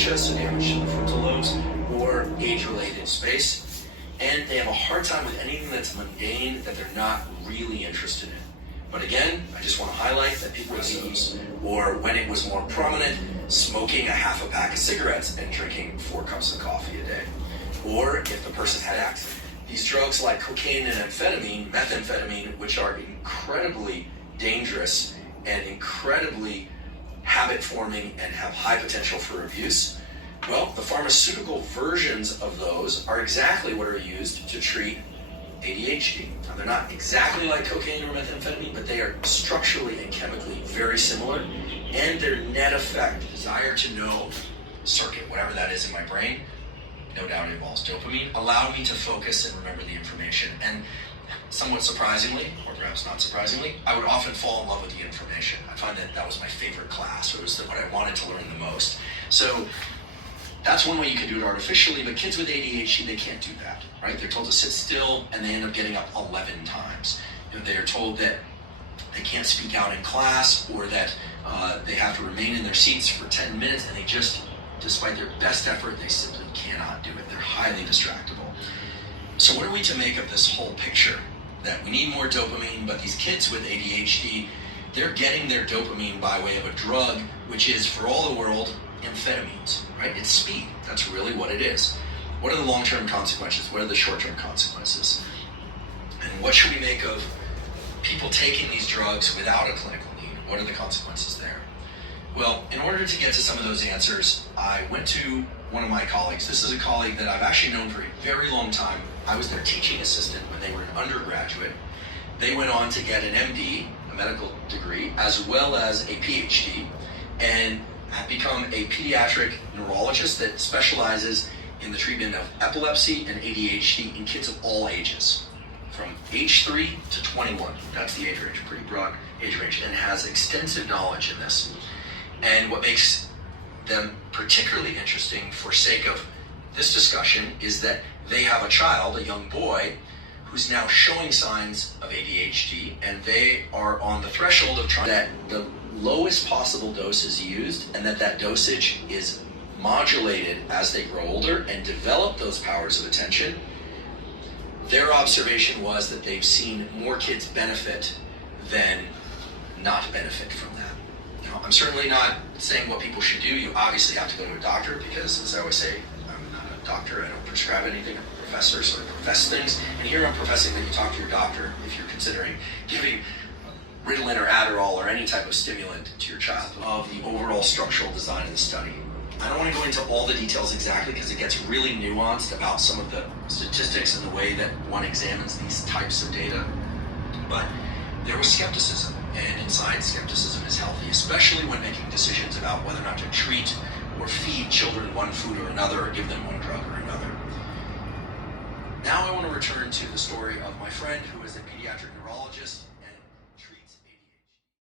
dementia, so damage to the frontal lobes, or age-related space. And they have a hard time with anything that's mundane that they're not really interested in. But again, I just want to highlight that people with use, or when it was more prominent, smoking a half a pack of cigarettes and drinking 4 cups of coffee a day. Or if the person had accident. These drugs like cocaine and amphetamine, methamphetamine, which are incredibly dangerous and incredibly habit-forming and have high potential for abuse, well, the pharmaceutical versions of those are exactly what are used to treat ADHD. Now, they're not exactly like cocaine or methamphetamine, but they are structurally and chemically very similar, and their net effect, desire to know circuit, whatever that is in my brain, no doubt involves dopamine, allow me to focus and remember the information. And somewhat surprisingly, or perhaps not surprisingly, I would often fall in love with the information. I find that that was my favorite class, or it was what I wanted to learn the most. So that's one way you can do it artificially, but kids with ADHD, they can't do that, right? They're told to sit still, and they end up getting up 11 times. They are told that they can't speak out in class, or that they have to remain in their seats for 10 minutes, and they just, despite their best effort, they simply cannot do it. They're highly distractible. So what are we to make of this whole picture? That we need more dopamine, but these kids with ADHD, they're getting their dopamine by way of a drug, which is, for all the world, amphetamines, right? It's speed. That's really what it is. What are the long-term consequences? What are the short-term consequences? And what should we make of people taking these drugs without a clinical need? What are the consequences there? Well, in order to get to some of those answers, I went to one of my colleagues. This is a colleague that I've actually known for a very long time. I was their teaching assistant when they were an undergraduate. They went on to get an MD, a medical degree, as well as a PhD, and have become a pediatric neurologist that specializes in the treatment of epilepsy and ADHD in kids of all ages, from age 3 to 21. That's the age range, pretty broad age range, and has extensive knowledge in this. And what makes them particularly interesting for sake of this discussion is that they have a child, a young boy, who's now showing signs of ADHD, and they are on the threshold of trying that the lowest possible dose is used, and that dosage is modulated as they grow older and develop those powers of attention. Their observation was that they've seen more kids benefit than not benefit from that. Now, I'm certainly not saying what people should do. You obviously have to go to a doctor because, as I always say, I'm not a doctor. I don't prescribe anything. I'm a professor, so I profess things. And here I'm professing that you talk to your doctor if you're considering giving Ritalin or Adderall or any type of stimulant to your child. Of the overall structural design of the study. I don't want to go into all the details exactly because it gets really nuanced about some of the statistics and the way that one examines these types of data. But there was skepticism, and in science, skepticism is healthy, especially when making decisions about whether or not to treat or feed children one food or another, or give them one drug or another. Now I want to return to the story of my friend who is a pediatric neurologist